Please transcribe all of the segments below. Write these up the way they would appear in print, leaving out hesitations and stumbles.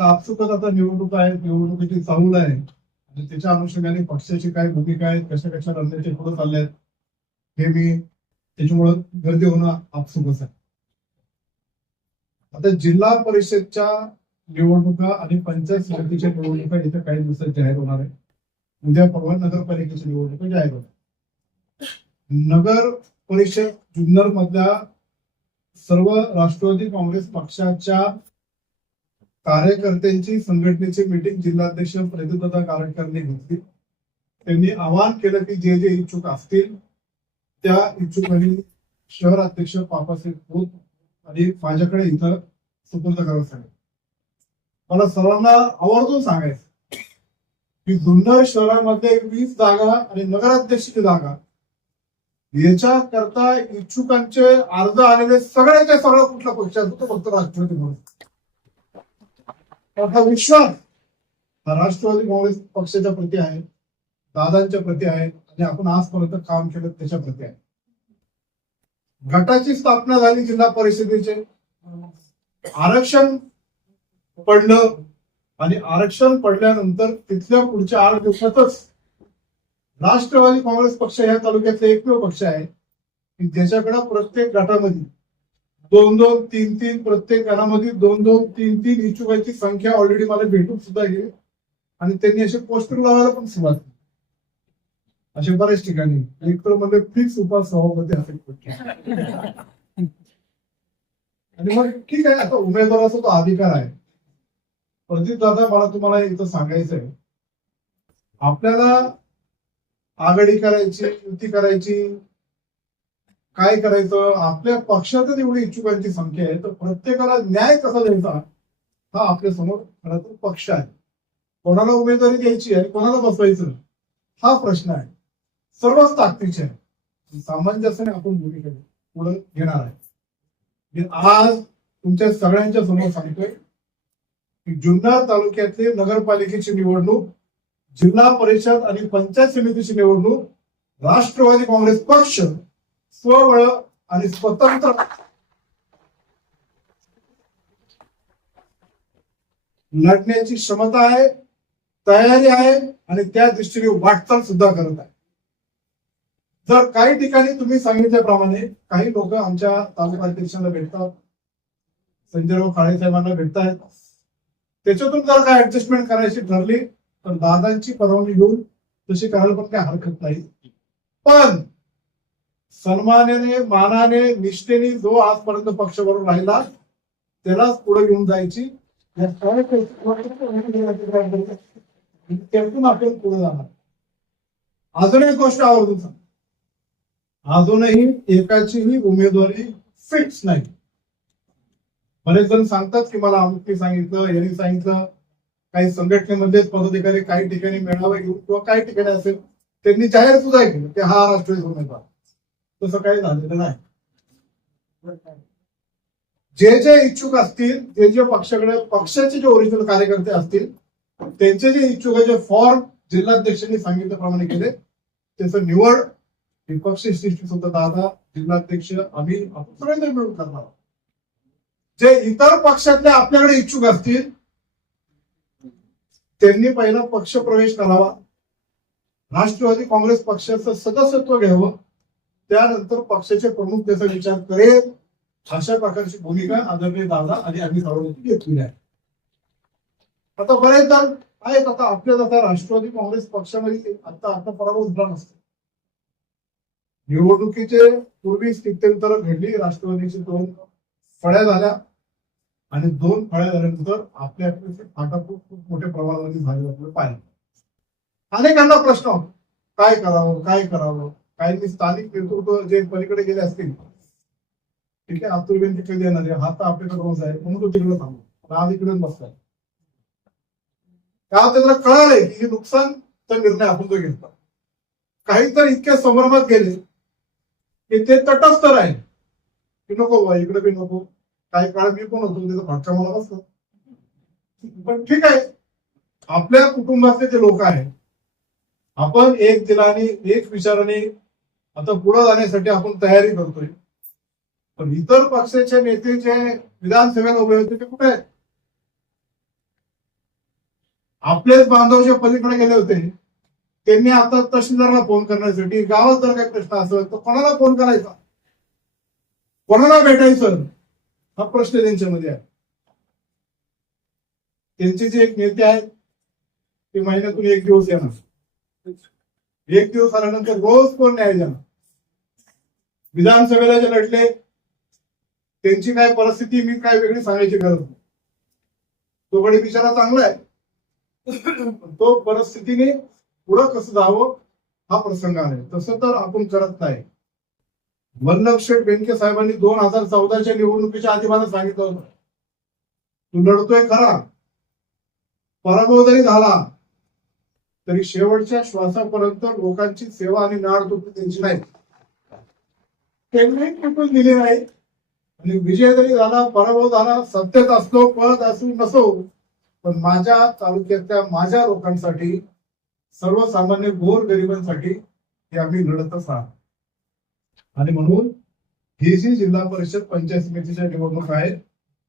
आता आपसुकच आता निवडणूक आहे, निवडणुकीची चाहूल आहे आणि त्याच्या अनुषंगाने पक्षाची काय भूमिका आहे, कशा कशा रणनीती पुढे चालल्या आहेत हे मी त्याच्यामुळं गर्दी होणं आपसुकच आहे. आता जिल्हा परिषदच्या निवडणुका आणि पंचायत समितीच्या निवडणुका इथे काही दिवसात जाहीर होणार आहे. उद्या परवा नगरपालिकेची निवडणुका जाहीर होणार. नगर परिषद जुन्नर मधल्या सर्व राष्ट्रवादी काँग्रेस पक्षाच्या कार्यकर्त्यांची संघटनेची मीटिंग जिल्हाध्यक्ष प्रदीपदादा कारंडकरने घेतली. त्यांनी आवाहन केलं की जे जे इच्छुक असतील त्या इच्छुकांनी शहर अध्यक्ष पापासाहेब खोत आणि माझ्याकडे इथं सुपूर्द करायला सांगितलं. मला सर्वांना आवर्जून सांगायचं की जुन्नर शहरामध्ये 20 जागा आणि नगराध्यक्षाची जागा याच्या करता इच्छुकांचे अर्ज आलेले सगळ्याचे सगळं कुठला पक्ष असतो तो फक्त राष्ट्रवादी म्हणून. हा विश्वास हा राष्ट्रवादी काँग्रेस पक्षाच्या प्रती आहे, दादांच्या प्रती आहे आणि आपण आजपर्यंत काम केलं त्याच्या प्रती आहे. गटाची स्थापना झाली जिल्हा परिषदेचे, आरक्षण पडलं आणि आरक्षण पडल्यानंतर तिथल्या पुढच्या 8 दिवसातच राष्ट्रवादी काँग्रेस पक्ष या तालुक्यातला एकमेव पक्ष आहे की ज्याच्याकडे प्रत्येक गटामध्ये 2-2, 3-3 प्रत्येक गणामध्ये 2-2, 3-3 इच्छुकांची संख्या ऑलरेडी मला भेटून सुद्धा गेली आणि त्यांनी असे पोस्टर लावायला पण सुरुवात केली. असे बऱ्याच ठिकाणी एक तर म्हणजे फिक्स उपसभापती असेल आणि मग ठीक आहे, आता उमेदवाराचा तो अधिकार आहे. प्रदीप दादा मला तुम्हाला इथं सांगायचं आहे, आपल्याला आघाडी करायची, युती करायची, काय करायचं, आपल्या पक्षातच एवढी इच्छुकांची संख्या आहे तर प्रत्येकाला न्याय कसा द्यायचा हा आपल्या समोर खरा तर पक्ष आहे. कोणाला उमेदवारी द्यायची आणि कोणाला बसवायचं हा प्रश्न आहे. सर्वच ताकदीचे आहे, सामंजस्याने आपण भूमिका पुढे घेणार आहे. मी आज तुमच्या सगळ्यांच्या समोर सांगतोय की जुन्नर तालुक्यातली नगरपालिकेची निवडणूक, जिल्हा परिषद आणि पंचायत समितीची निवडणूक राष्ट्रवादी काँग्रेस पक्ष स्वबळ आणि स्वतंत्र लढण्याची क्षमता आहे, तयारी आहे आणि त्या दृष्टीने वाटचाल सुद्धा करत आहे. जर काही ठिकाणी तुम्ही सांगितल्याप्रमाणे काही लोक आमच्या तालुका अध्यक्षांना भेटतात, संजयराव काळे साहेबांना भेटतायत, त्याच्यातून जर काय ऍडजस्टमेंट करायची ठरली तर दादांची परवानगी घेऊन तशी करायला पण काही हरकत नाही. पण सन्मानाने, मानाने, निष्ठेने जो आजपर्यंत पक्षाबरोबर राहिला त्यालाच पुढे घेऊन जायची, त्यातून आपण पुढे जाणार. अजून एक गोष्ट आवर्जून सांग, अजूनही एकाचीही उमेदवारी फिक्स नाही. बरेच जण सांगतात की मला अमुकने सांगितलं, यांनी सांगितलं. काही संघटनेमध्येच पदाधिकारी काही ठिकाणी मेळावे घेऊन किंवा काही ठिकाणी असेल त्यांनी जाहीर सुद्धा केलं की हा राष्ट्रवादी उमेदवार. तसं काही झालेलं नाही. जे जे इच्छुक असतील, जे जे पक्षाचे जे ओरिजिनल कार्यकर्ते असतील त्यांचे जे इच्छुकाचे फॉर्म जिल्हाध्यक्षांनी सांगितल्याप्रमाणे केले, त्याचं निवड विपक्ष श्रेष्ठी सुद्धा दादा, जिल्हाध्यक्ष, आम्ही सगळ्यांना मिळून करणार. जे इतर पक्षातले आपल्याकडे इच्छुक असतील त्यांनी पहिला पक्ष प्रवेश करावा, राष्ट्रवादी काँग्रेस पक्षाचं सदस्यत्व घ्यावं, त्यानंतर पक्षाचे प्रमुख त्याचा विचार करेल. अशा प्रकारची भूमिका आदरणीय दादा आणि आम्ही सर्वांनी घेतलेली आहे. आता बरेच जण आहेत, आता आपल्याला आता राष्ट्रवादी काँग्रेस पक्षामध्ये आता पराभव झाला नसतो. निवडणुकीचे पूर्वी स्थित्यंतर घडली, राष्ट्रवादीची 2 फळ्या झाल्या आणि 2 फळ्या झाल्यानंतर आपल्या फाटाफूट खूप मोठ्या प्रमाणामध्ये झालेलं आपल्याला पाहिलं. अनेकांना प्रश्न होतो काय करावं काय करावं. काही स्थानिक नेतृत्व जे पलीकडे गेले असतील, ठीक आहे, अतुल बेन तिकडे देणार आहे, हा तर आपल्याकडे रोज आहे म्हणून तो तिकडे थांबतो, आज इकडे बसलाय. का त्याला कळालंय की नुकसानचा निर्णय आपण जो घेतला. काही तर इतक्या संभ्रमात गेले की ते तटस्थ राहील की नको बा इकडे बी नको. काही काळ मी पण होतो त्याचा भागचा मला बसतो. पण ठीक आहे, आपल्या कुटुंबातले जे लोक आहेत, आपण एक दिलाने एक विचाराने आता पुढे जाण्यासाठी आपण तयारी करतोय. पण इतर पक्षाचे नेते जे विधानसभेला उभे होते ते कुठे आहेत? आपलेच बांधव जे पलीकडे गेले होते त्यांनी आता तहसीलदारला फोन करण्यासाठी गावात जर काही प्रश्न असेल तर कोणाला फोन करायचा, कोणाला भेटायचं, हा प्रश्न त्यांच्यामध्ये आहे. त्यांचे जे एक नेते आहेत ते महिन्यातून एक दिवस येणार, एक दिवस आल्यानंतर रोज कोण न्याय देणार. विधानसभेला जे लढले त्यांची काय परिस्थिती मी काय वेगळी सांगायची गरज नाही. तो गडी बिचारा चांगला आहे, तो परिस्थितीने पुढं कसं जावं हा प्रसंग आहे. तसं तर आपण करत नाही. वल्लभशेठ बेनके साहेबांनी 2014च्या निवडणुकीच्या आधी मला सांगितलं होतं, तू लढतोय खरा, पराभव जरी झाला तरी शेवटच्या श्वासापर्यंत लोकांची सेवा आणि नाड तुटली त्यांची नाही. त्यांनी कुठून दिली नाही. आणि विजय जरी झाला, पराभव झाला, सत्तेत असलो, पद असू नसो, पण माझ्या तालुक्यातल्या माझ्या लोकांसाठी, सर्वसामान्य गोर गरिबांसाठी हे आम्ही लढतच आहात. आणि म्हणून ही जी जिल्हा परिषद पंचायत समितीच्या निवडणूक आहेत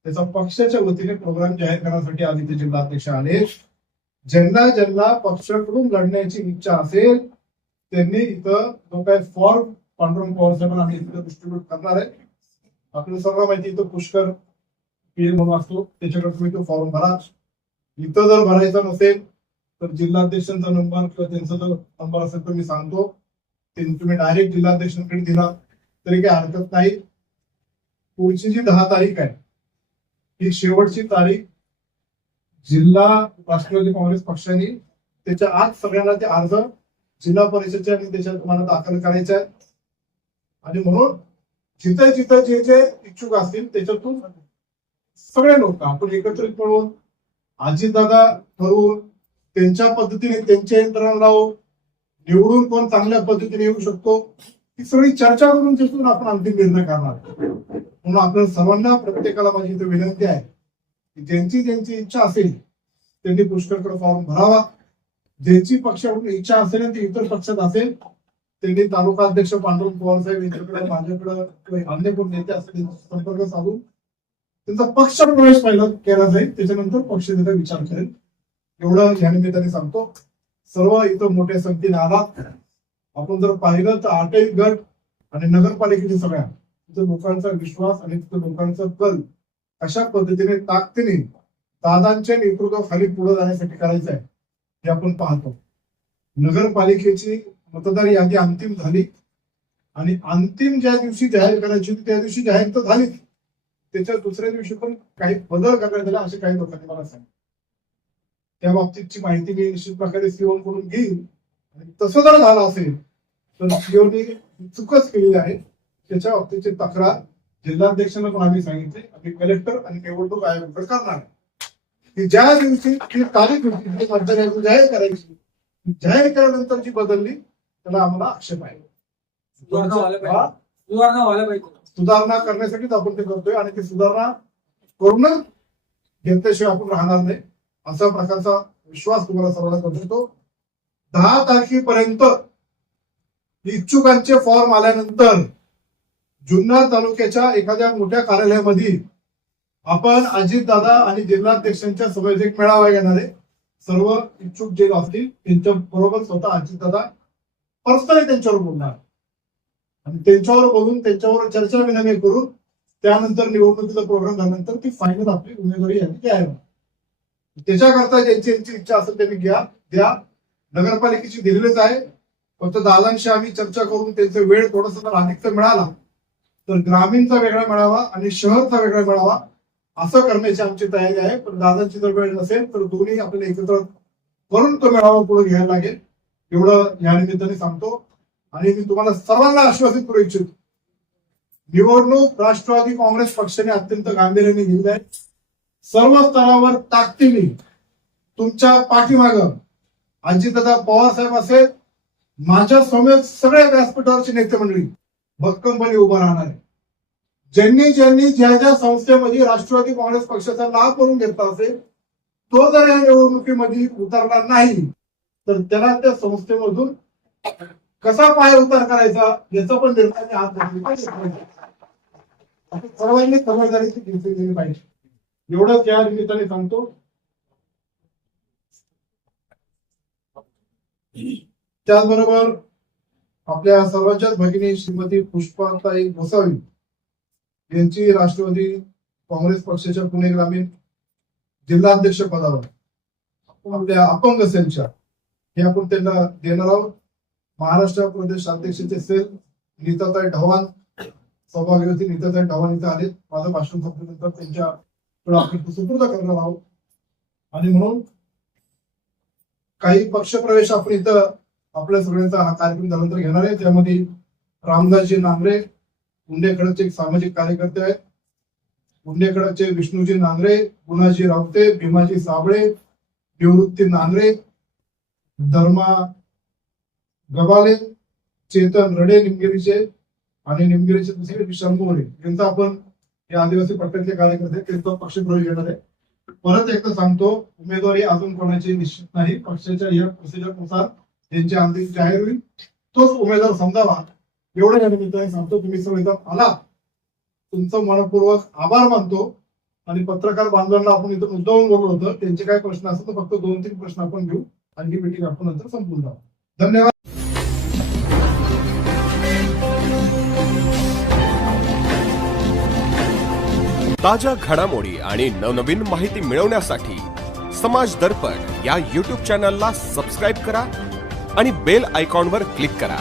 त्याचा पक्षाच्या वतीने प्रोग्राम जाहीर करण्यासाठी आज इथे जिल्हाध्यक्ष आले. ज्यांना ज्यांना पक्षाकडून लढण्याची इच्छा असेल त्यांनी इथं जो काय फॉर्म पांडुरंग पवार साहेब आम्ही इथं डिस्ट्रीब्युट करणार आहे. आपल्याला सर्व माहिती इथं पुष्कर पीएल म्हणून असतो, त्याच्याकडे तुम्ही तो फॉर्म भरा. इथं जर भरायचा नसेल तर जिल्हाध्यक्षांचा नंबर किंवा त्यांचा जो नंबर असेल तर मी सांगतो, तुम्ही डायरेक्ट जिल्हाध्यक्षांकडे दिला तरी काही हरकत नाही. पुढची जी 10 तारीख आहे ही शेवटची तारीख जिल्हा राष्ट्रवादी काँग्रेस पक्षाने त्याच्या आज सगळ्यांना ते अर्ज जिल्हा परिषदच्या आणि त्याच्यात तुम्हाला दाखल करायचे आहे. आणि म्हणून जिथे जिथे जे जे इच्छुक असतील त्याच्यातून सगळे लोक आपण एकत्रित मिळून अजितदादा ठरवून त्यांच्या पद्धतीने त्यांच्या यंत्रणा लावून निवडून कोण चांगल्या पद्धतीने येऊ शकतो ही सगळी चर्चा करून तिथून आपण अंतिम निर्णय करणार. म्हणून आपल्या सर्वांना प्रत्येकाला माझी इथे विनंती आहे की ज्यांची ज्यांची इच्छा असेल त्यांनी पुष्करकडे फॉर्म भरावा. ज्यांची पक्षाकडून इच्छा असेल आणि ती इतर पक्षात असेल त्यांनी तालुका अध्यक्ष पांडुरंग पवार साहेब यांच्याकडे, माझ्याकडे, अन्य कोण नेते असतील संपर्क साधून त्यांचा पक्ष प्रवेश पहिला केला जाईल, त्याच्यानंतर पक्ष त्याचा विचार करेल. एवढं या निमित्ताने सांगतो. सर्व इथं मोठ्या संख्येने आलात. आपण जर पाहिलं तर 8ही गट आणि नगरपालिकेच्या सगळ्या तिथं लोकांचा विश्वास आणि तिथं लोकांचा कल अशा पद्धतीने ताकदीने दादांच्या नेतृत्वाखाली पुढे जाण्यासाठी करायचं आहे हे आपण पाहतो. नगरपालिकेची मतदार यादी अंतिम झाली आणि अंतिम ज्या दिवशी जाहीर करायची होती त्या दिवशी जाहीर तर झालीच, त्याच्या दुसऱ्या दिवशी पण काही बदल करण्यात आला असे काही लोकांनी मला सांगितलं. त्या बाबतीतची माहिती मी निश्चित प्रकारे सीओन कडून घेईल. तसं जर झालं असेल तर सीओनी चुकच केलेली आहे त्याच्या बाबतीची तक्रार जिल्हाध्यक्षांना पण आम्ही सांगितले. आम्ही कलेक्टर आणि निवडणूक आयोगाकडे करणार की ज्या दिवशी जी तारीख होती मतदान जाहीर करायची, जाहीर केल्यानंतर जी बदलली त्याला आम्हाला आक्षेप आहे. सुधारणा करण्यासाठीच आपण ते करतोय आणि ती सुधारणा करूनच घेतल्याशिवाय आपण राहणार नाही असा प्रकारचा विश्वास तुम्हाला सर्वांना करतो. 10 तारखेपर्यंत इच्छुकांचे फॉर्म आल्यानंतर जुन्नर तालुक्याच्या एखाद्या मोठ्या कार्यालयामध्ये आपण अजितदादा आणि जिल्हाध्यक्षांच्या सभेत एक मेळावा घेणार आहे. सर्व इच्छुक जे असतील त्यांच्या बरोबर स्वतः अजितदादा पर्सनली त्यांच्यावर बोलणार आणि त्यांच्यावर बोलून त्यांच्यावर चर्चा विनिमय करून त्यानंतर निवडणुकीचा प्रोग्राम झाल्यानंतर ती फायनल आपली उमेदवारी यादी जाहीर होईल. त्याच्याकरता ज्यांची इच्छा असेल त्यांनी द्या. नगरपालिकेची दिलेलीच आहे. फक्त दादांशी आम्ही चर्चा करून त्यांचा वेळ थोडासा जर अधिक मिळाला तर ग्रामीणचा वेगळा मिळावा आणि शहरचा वेगळा मिळावा असं करण्याची आमची तयारी आहे. पण दादांची जर वेळ नसेल तर दोन्ही आपल्याला एकत्र करून तो मेळावा पुढे घ्यायला लागेल एवढं या निमित्ताने सांगतो. आणि मी तुम्हाला सर्वांना आश्वासित करू इच्छितो, निवडणूक राष्ट्रवादी काँग्रेस पक्षाने अत्यंत गांभीर्याने घेतली आहे. सर्व स्तरावर ताकदीने तुमच्या पाठीमागं अजितदादा पवार साहेब असेल, माझ्या समेत सगळ्या व्यासपीठावरची नेते मंडळी भक्कमपणे उभं राहणार आहे. ज्यांनी ज्या ज्या संस्थेमध्ये राष्ट्रवादी काँग्रेस पक्षाचा लाभ करून घेतला असेल तो जर या निवडणुकीमध्ये उतरला नाही तर त्याला त्या संस्थेमधून कसा पाय उतार करायचा याचा पण निर्णय हात धरला सर्वांनी खबरदारीची घेतली पाहिजे एवढंच या निमित्ताने सांगतो. त्याचबरोबर आपल्या सर्वांच्याच भगिनी श्रीमती पुष्पाताई गोसावी यांची राष्ट्रवादी काँग्रेस पक्षाच्या पुणे ग्रामीण जिल्हाध्यक्ष पदावर आपल्या अपंग सेलच्या हे आपण त्यांना देणार आहोत. महाराष्ट्र प्रदेश अध्यक्षाचे सेल नीताताई ढवाण सौभाग्यवती नीताताई ढवाण इथे आले. माझं भाषण संपल्यानंतर त्यांच्याकडे आपण सुपूर्द करणार आहोत. आणि म्हणून काही पक्षप्रवेश आपण इथं आपल्या सगळ्यांचा हा कार्यक्रम झाल्यानंतर घेणार आहे. त्यामध्ये रामदासजी नांगरे उंडे खडकचे एक सामाजिक कार्यकर्ते आहेत. उंडे खडकचे विष्णूजी नांगरे, गुणाजी रावते, भीमाजी साबळे, निवृत्ती नांगरे, धर्मा गबाले, चेतन रडे निमगिरीचे आणि निमगिरीचे दुसरे विशाल मोरे यांचा आपण या आदिवासी पट्ट्यातले कार्यकर्ते त्यांचा पक्षप्रवेश घेणार आहे. परत एकदा सांगतो, उमेदवारी अजून कोणाची निश्चित नाही. पक्षाच्या या प्रोसिजरनुसार ज्यांची अंतिम जाहीर होईल तोच उमेदवार समजावा एवढं या निमित्ताने सांगतो. तुम्ही सर्व इथं आला, तुमचं मनपूर्वक आभार मानतो. आणि पत्रकार बांधवांना आपण इथं मुद्दावून बोललो होतं, त्यांचे काय प्रश्न असतात तर फक्त 2-3 प्रश्न आपण घेऊ आणि ही मीटिंग आपण नंतर संपून जाऊ. धन्यवाद. ताज्या घडामोडी आणि नवनवीन माहिती मिळवण्यासाठी समाज दर्पण या YouTube चॅनलला सबस्क्राईब करा आणि बेल आयकॉनवर क्लिक करा.